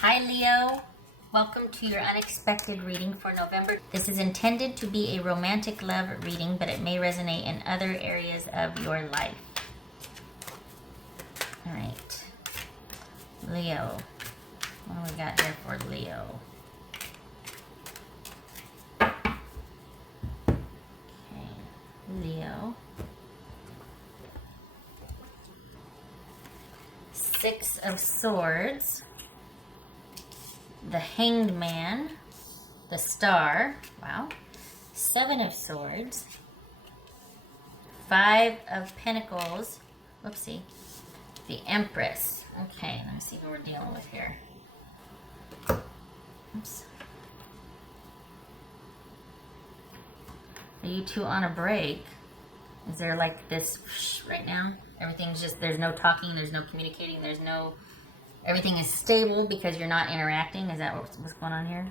Hi Leo, welcome to your unexpected reading for November. This is intended to be a romantic love reading, but it may resonate in other areas of your life. All right, Leo, what do we got here for Leo? Okay, Leo. Six of Swords. The Hanged Man, the Star, wow, Seven of Swords, Five of Pentacles, whoopsie, the Empress. Okay, let me see what we're dealing with here. Oops. Are you two on a break? Is there like this right now? Everything's just, there's no talking, there's no communicating, there's no... Everything is stable because you're not interacting. Is that what's going on here?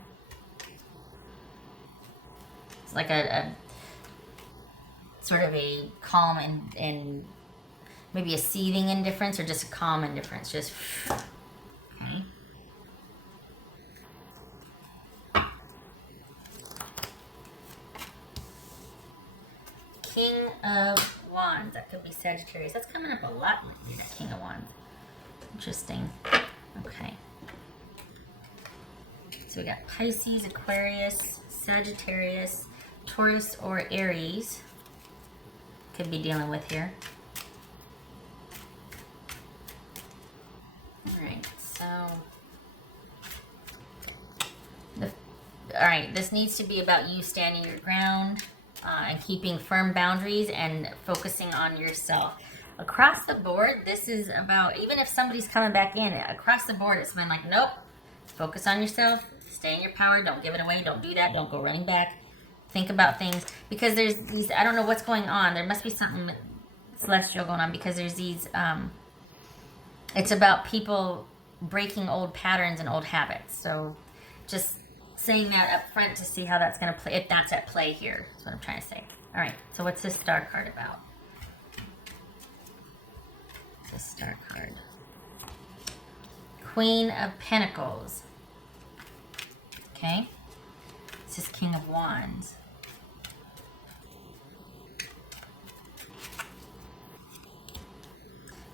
It's like a sort of a calm and maybe a seething indifference, or just a calm indifference. Just okay. King of Wands. That could be Sagittarius. That's coming up a lot lately, that King of Wands. Interesting. Okay. So we got Pisces, Aquarius, Sagittarius, Taurus, or Aries. Could be dealing with here. Alright, so... Alright, this needs to be about you standing your ground and keeping firm boundaries and focusing on yourself. Across the board, this is about, even if somebody's coming back in, across the board, it's been like, nope, focus on yourself, stay in your power, don't give it away, don't do that, don't go running back. Think about things, because there's these, I don't know what's going on. There must be something celestial going on, because there's these, it's about people breaking old patterns and old habits. So just saying that up front to see how that's going to play, if that's at play here. That's what I'm trying to say. All right, so what's this Star card about? The Star card. Queen of Pentacles. Okay. This is King of Wands.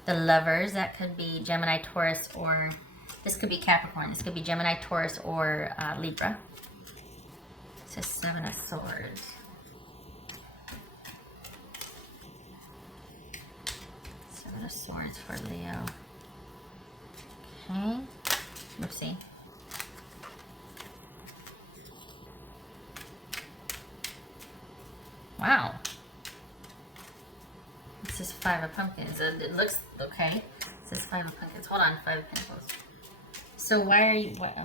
The Lovers. That could be Gemini, Taurus, or this could be Capricorn. This could be Gemini, Taurus, or Libra. This is Seven of Swords. Seven of Swords for Leo. Okay. Let's see. Wow. This is Five of Pumpkins. It looks okay. This is Five of Pumpkins. Hold on, Five of Pentacles. So why are you? What?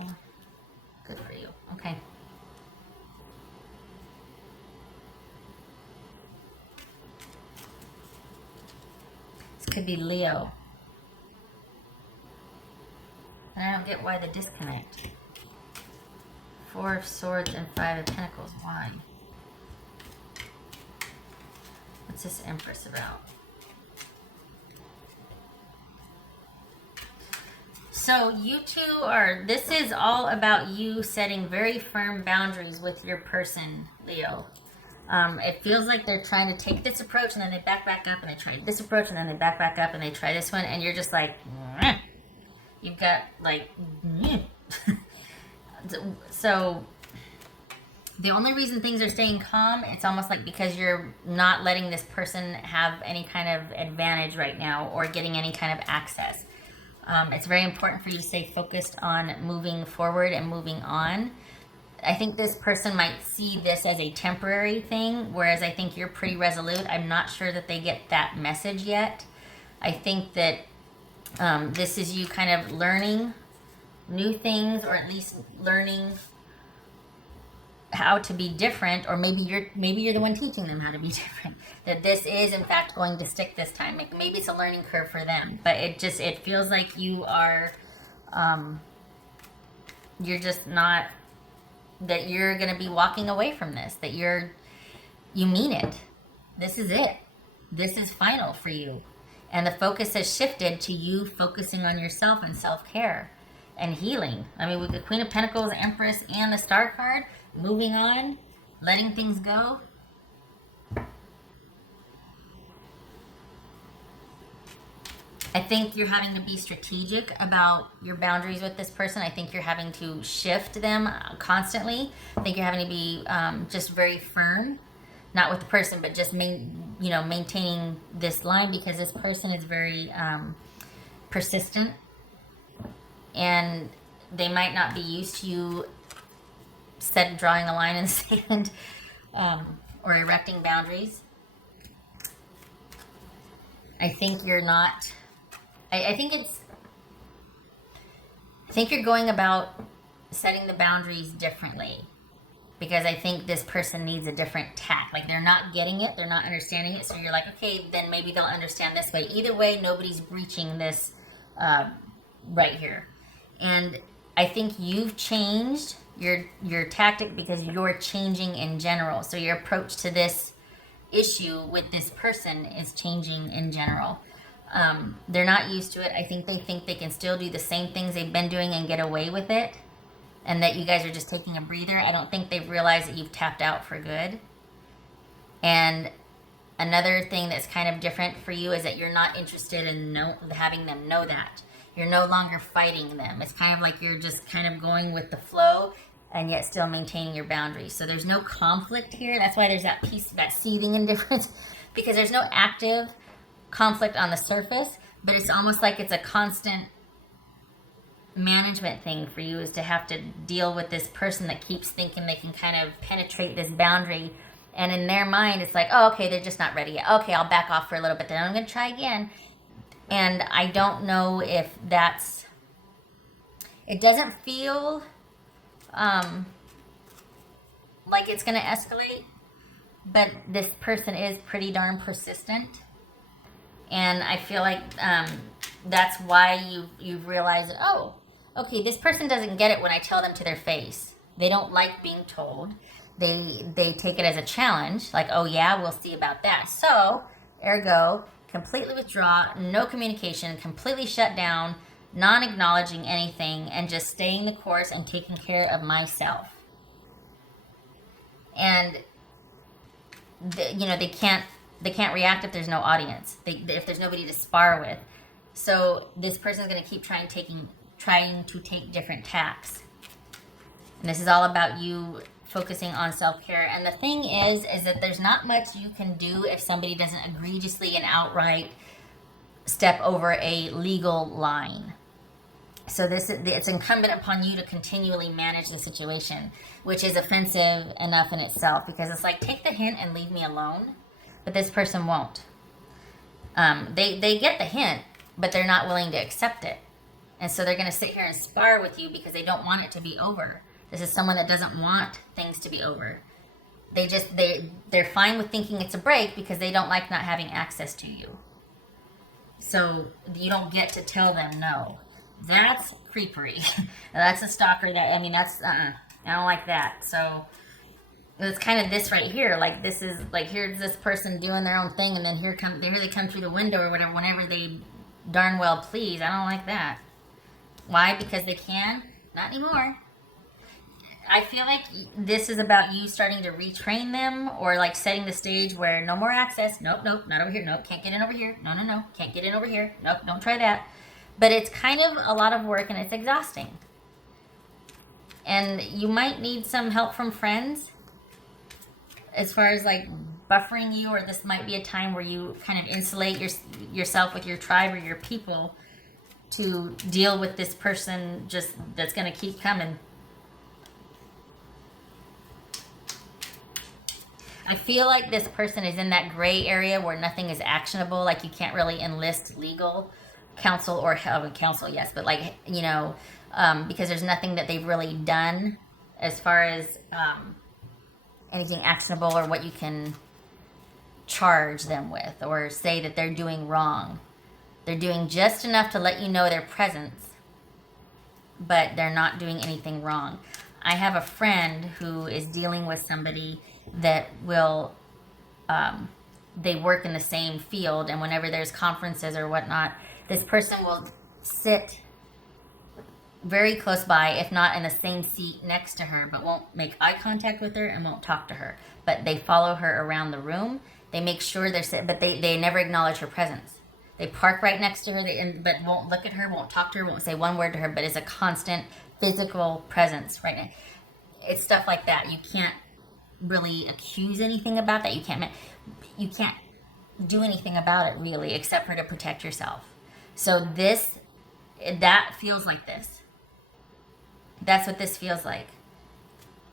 Good for you. Okay. Could be Leo. And I don't get why the disconnect. Four of Swords and Five of Pentacles. Why? What's this Empress about? So you two are, this is all about you setting very firm boundaries with your person, Leo. It feels like they're trying to take this approach and then they back up and they try this approach and then they back up and they try this one, and you're just like, you've got like, so the only reason things are staying calm, it's almost like because you're not letting this person have any kind of advantage right now or getting any kind of access. It's very important for you to stay focused on moving forward and moving on. I think this person might see this as a temporary thing, whereas I think you're pretty resolute. I'm not sure that they get that message yet. I think that this is you kind of learning new things, or at least learning how to be different, or maybe you're the one teaching them how to be different. That this is in fact going to stick this time. Maybe it's a learning curve for them, but it feels like you are, you're just not, that you're going to be walking away from this, that you mean it. This is it. This is final for you. And the focus has shifted to you focusing on yourself and self-care. and healing. I mean, with the Queen of Pentacles, Empress, and the Star card, moving on, letting things go. I think you're having to be strategic about your boundaries with this person. I think you're having to shift them constantly. I think you're having to be just very firm, not with the person, but just maintaining this line, because this person is very persistent, and they might not be used to you drawing a line in the sand or erecting boundaries. I think you're not. I think you're going about setting the boundaries differently, because I think this person needs a different tack. Like, they're not getting it, they're not understanding it. So you're like, okay, then maybe they'll understand this way. Either way, nobody's breaching this right here. And I think you've changed your tactic because you're changing in general. So your approach to this issue with this person is changing in general. They're not used to it. I think they can still do the same things they've been doing and get away with it, and that you guys are just taking a breather. I don't think they've realized that you've tapped out for good. And another thing that's kind of different for you is that you're not interested in having them know that. You're no longer fighting them. It's kind of like you're just kind of going with the flow and yet still maintaining your boundaries. So there's no conflict here. That's why there's that piece, that seething indifference, because there's no active conflict on the surface, but it's almost like it's a constant management thing for you, is to have to deal with this person that keeps thinking they can kind of penetrate this boundary, and in their mind it's like, oh, okay, they're just not ready yet. Okay, I'll back off for a little bit, then I'm going to try again. And I don't know if that's, it doesn't feel like it's going to escalate, but this person is pretty darn persistent. And I feel like that's why you've realized that, oh, okay, this person doesn't get it when I tell them to their face. They don't like being told. They take it as a challenge, like, oh yeah, we'll see about that. So, ergo, completely withdraw, no communication, completely shut down, non-acknowledging anything, and just staying the course and taking care of myself. And they can't react if there's no audience, if there's nobody to spar with. So this person's going to keep trying to take different tacks. And this is all about you focusing on self-care. And the thing is that there's not much you can do if somebody doesn't egregiously and outright step over a legal line. So it's incumbent upon you to continually manage the situation, which is offensive enough in itself, because it's like, take the hint and leave me alone. But this person won't. They get the hint, but they're not willing to accept it. And so they're going to sit here and spar with you because they don't want it to be over. This is someone that doesn't want things to be over. They're fine with thinking it's a break because they don't like not having access to you. So you don't get to tell them no. That's creepery. That's a stalker. That's I don't like that. So it's kind of this right here. Like, this is like, here's this person doing their own thing, and then here they come through the window or whatever whenever they darn well please. I don't like that. Why? Because they can? Not anymore. I feel like this is about you starting to retrain them, or like setting the stage where no more access. Nope, not over here. Nope, can't get in over here. No, can't get in over here. Nope, don't try that. But it's kind of a lot of work, and it's exhausting. And you might need some help from friends as far as like buffering you, or this might be a time where you kind of insulate yourself with your tribe or your people to deal with this person that's going to keep coming. I feel like this person is in that gray area where nothing is actionable. Like, you can't really enlist legal counsel or counsel, yes, but like, because there's nothing that they've really done as far as anything actionable, or what you can charge them with or say that they're doing wrong. They're doing just enough to let you know their presence, but they're not doing anything wrong. I have a friend who is dealing with somebody that will, they work in the same field, and whenever there's conferences or whatnot, this person will sit very close by, if not in the same seat next to her, but won't make eye contact with her and won't talk to her. But they follow her around the room. They make sure but they never acknowledge her presence. They park right next to her, but won't look at her, won't talk to her, won't say one word to her, but is a constant physical presence right now. It's stuff like that. You can't really accuse anything about that. You can't do anything about it really, except for to protect yourself. So that feels like this. That's what this feels like.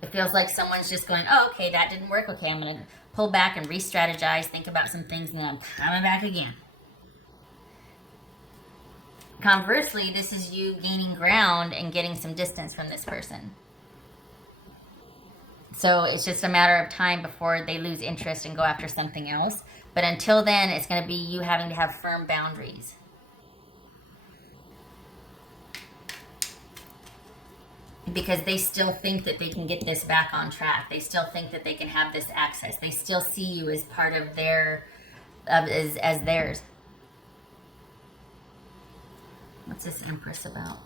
It feels like someone's just going, oh, okay, that didn't work. Okay, I'm going to pull back and re-strategize, think about some things, and then I'm coming back again. Conversely, this is you gaining ground and getting some distance from this person. So it's just a matter of time before they lose interest and go after something else. But until then, it's going to be you having to have firm boundaries. Because they still think that they can get this back on track. They still think that they can have this access. They still see you as part of as theirs. What's this Empress about?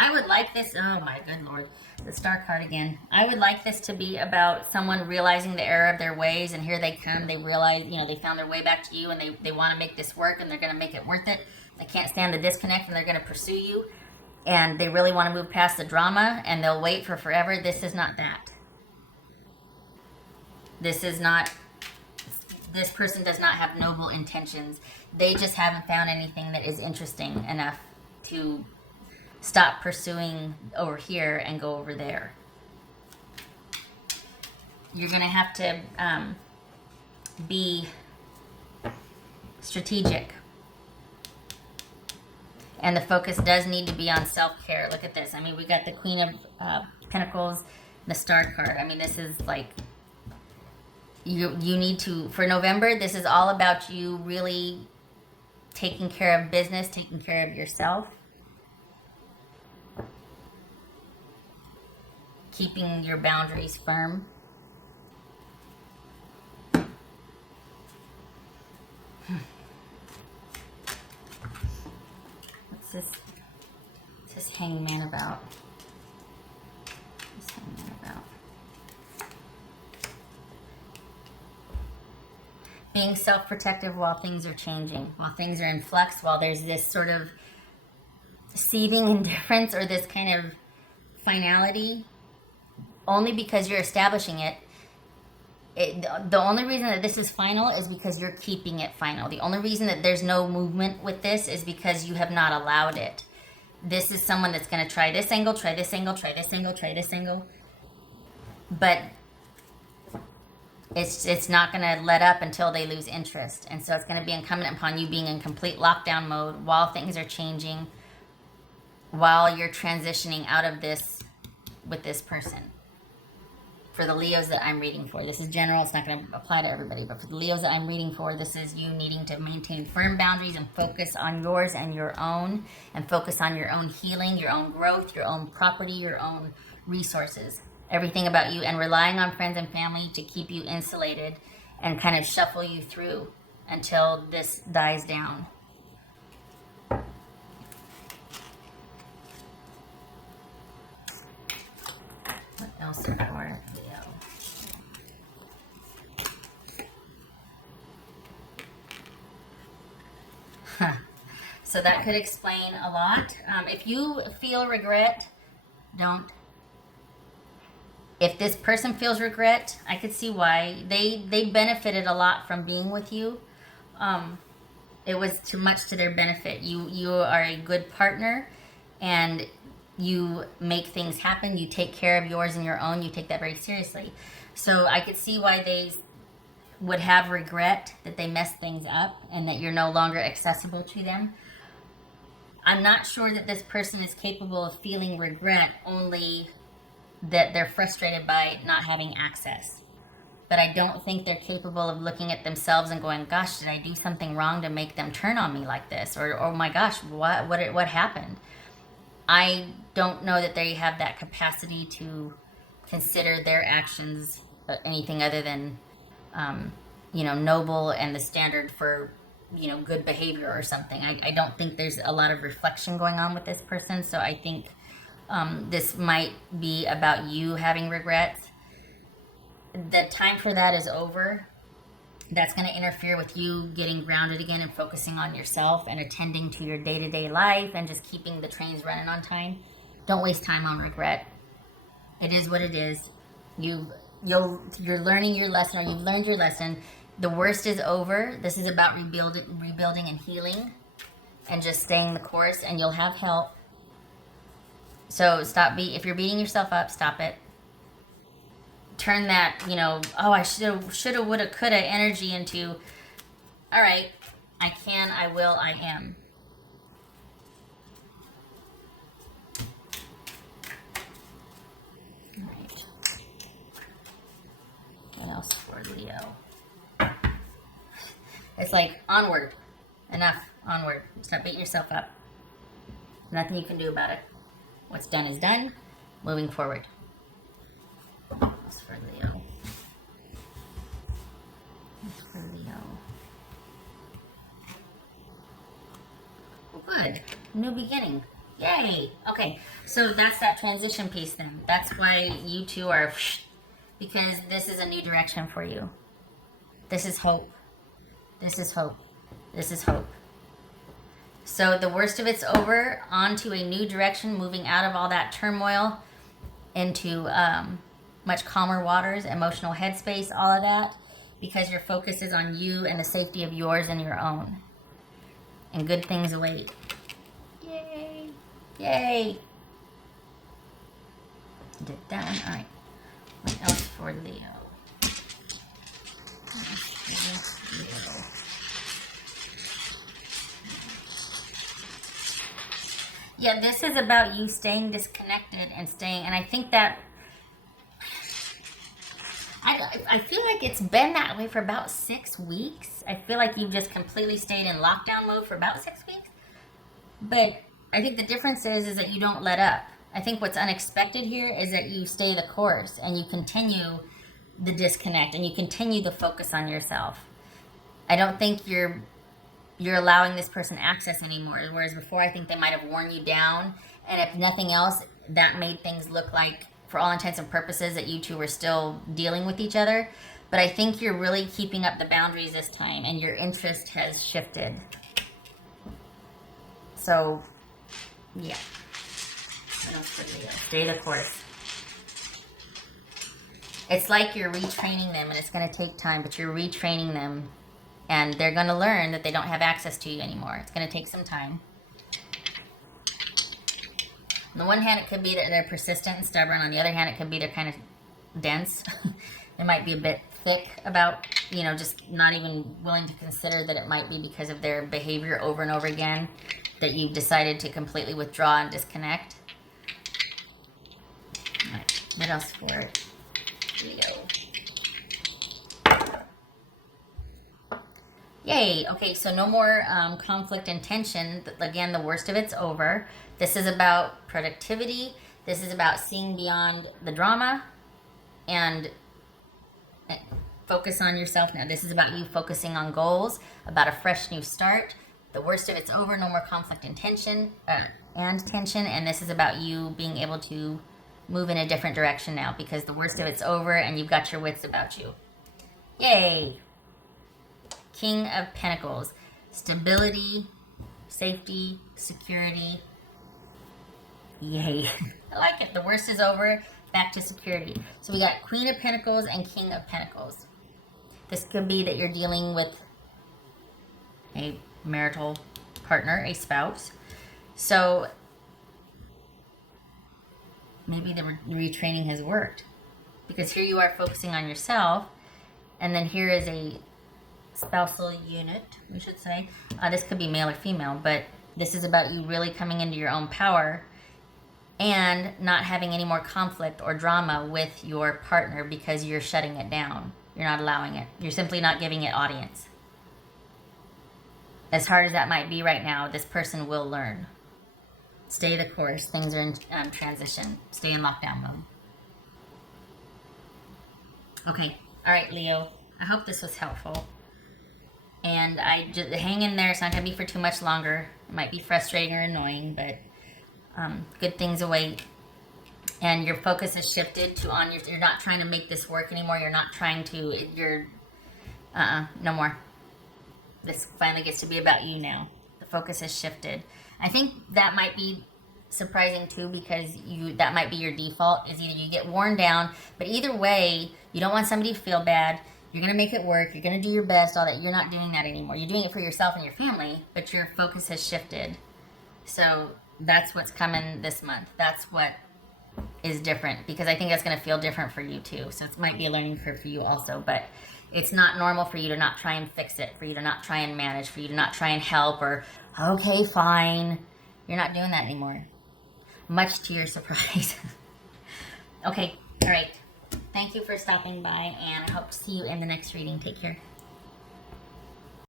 I would like this, oh my good lord, the Star card again. I would like this to be about someone realizing the error of their ways, and here they come. They realize, they found their way back to you, and they want to make this work, and they're going to make it worth it. They can't stand the disconnect, and they're going to pursue you, and they really want to move past the drama, and they'll wait for forever. This is not that. This person does not have noble intentions. They just haven't found anything that is interesting enough to stop pursuing over here and go over there. You're going to have to be strategic. And the focus does need to be on self-care. Look at this. I mean, we got the Queen of Pentacles, the Star card. I mean, this is like, you need to, for November, this is all about you really taking care of business, taking care of yourself. Keeping your boundaries firm. What's this Hangman about? What's Hangman about? Being self-protective while things are changing, while things are in flux, while there's this sort of seething indifference or this kind of finality. Only because you're establishing it. The only reason that this is final is because you're keeping it final. The only reason that there's no movement with this is because you have not allowed it. This is someone that's going to try this angle, try this angle, try this angle, try this angle. But it's not going to let up until they lose interest. And so it's going to be incumbent upon you being in complete lockdown mode while things are changing, while you're transitioning out of this with this person. For the Leos that I'm reading for, this is general, it's not going to apply to everybody, but for the Leos that I'm reading for, this is you needing to maintain firm boundaries and focus on yours and your own, and focus on your own healing, your own growth, your own property, your own resources, everything about you, and relying on friends and family to keep you insulated and kind of shuffle you through until this dies down. What else for Leo? So that could explain a lot. If you feel regret, don't. If this person feels regret, I could see why. They benefited a lot from being with you. It was too much to their benefit. You are a good partner, and you make things happen. You take care of yours and your own. You take that very seriously. So I could see why they would have regret that they messed things up and that you're no longer accessible to them. I'm not sure that this person is capable of feeling regret, only that they're frustrated by not having access. But I don't think they're capable of looking at themselves and going, gosh, did I do something wrong to make them turn on me like this? Or oh my gosh, what happened? I don't know that they have that capacity to consider their actions anything other than noble and the standard for, good behavior or something. I don't think there's a lot of reflection going on with this person. So I think this might be about you having regrets. The time for that is over. That's going to interfere with you getting grounded again and focusing on yourself and attending to your day-to-day life and just keeping the trains running on time. Don't waste time on regret. It is what it is. You're learning your lesson, or you've learned your lesson. The worst is over. This is about rebuilding and healing and just staying the course, and you'll have help. So if you're beating yourself up, stop it. Turn that, oh, I shoulda, woulda, coulda energy into, all right, I can, I will, I am. All right. What else for Leo? It's like, onward. Enough. Onward. Stop beating yourself up. Nothing you can do about it. What's done is done. Moving forward. What's for Leo? What's for Leo? Well, good. New beginning. Yay. Okay. So that's that transition piece then. That's why you two are... Because this is a new direction for you. This is hope. This is hope. This is hope. So the worst of it's over, onto a new direction, moving out of all that turmoil into much calmer waters, emotional headspace, all of that, because your focus is on you and the safety of yours and your own. And good things await. Yay. Yay. Done. All right. What else for Leo? Yeah, this is about you staying disconnected and I think that I feel like it's been that way for about 6 weeks. I feel like you've just completely stayed in lockdown mode for about 6 weeks. But I think the difference is that you don't let up. I think what's unexpected here is that you stay the course and you continue the disconnect and you continue the focus on yourself. I don't think you're allowing this person access anymore. Whereas before, I think they might have worn you down. And if nothing else, that made things look like, for all intents and purposes, that you two were still dealing with each other. But I think you're really keeping up the boundaries this time, and your interest has shifted. So, yeah. Stay the course. It's like you're retraining them, and it's going to take time, but you're retraining them. And they're going to learn that they don't have access to you anymore. It's going to take some time. On the one hand, it could be that they're persistent and stubborn. On the other hand, it could be they're kind of dense. They might be a bit thick about, just not even willing to consider that it might be because of their behavior over and over again that you've decided to completely withdraw and disconnect. All right. What else for it? Leo. Yay. Okay, so no more conflict and tension. Again, the worst of it's over. This is about productivity. This is about seeing beyond the drama and focus on yourself now. This is about you focusing on goals, about a fresh new start. The worst of it's over. No more conflict and tension. And this is about you being able to move in a different direction now because the worst of it's over and you've got your wits about you. Yay. King of Pentacles. Stability, safety, security. Yay. I like it. The worst is over. Back to security. So we got Queen of Pentacles and King of Pentacles. This could be that you're dealing with a marital partner, a spouse. So maybe the retraining has worked. Because here you are focusing on yourself. And then here is a spousal unit, we should say. This could be male or female, but this is about you really coming into your own power and not having any more conflict or drama with your partner because you're shutting it down. You're not allowing it. You're simply not giving it audience. As hard as that might be right now, this person will learn. Stay the course. Things are in transition. Stay in lockdown mode. Okay. All right, Leo. I hope this was helpful. And I just hang in there. It's not going to be for too much longer. It might be frustrating or annoying, but good things await. And your focus has shifted to on your. You're not trying to make this work anymore. You're not trying to. You're. No more. This finally gets to be about you now. The focus has shifted. I think that might be surprising too, because that might be your default, is either you get worn down, but either way, you don't want somebody to feel bad. You're going to make it work. You're going to do your best, all that. You're not doing that anymore. You're doing it for yourself and your family, but your focus has shifted. So that's what's coming this month. That's what is different, because I think that's going to feel different for you too. So it might be a learning curve for you also, but it's not normal for you to not try and fix it, for you to not try and manage, for you to not try and help, or, okay, fine. You're not doing that anymore. Much to your surprise. Okay, all right. Thank you for stopping by, and I hope to see you in the next reading. Take care.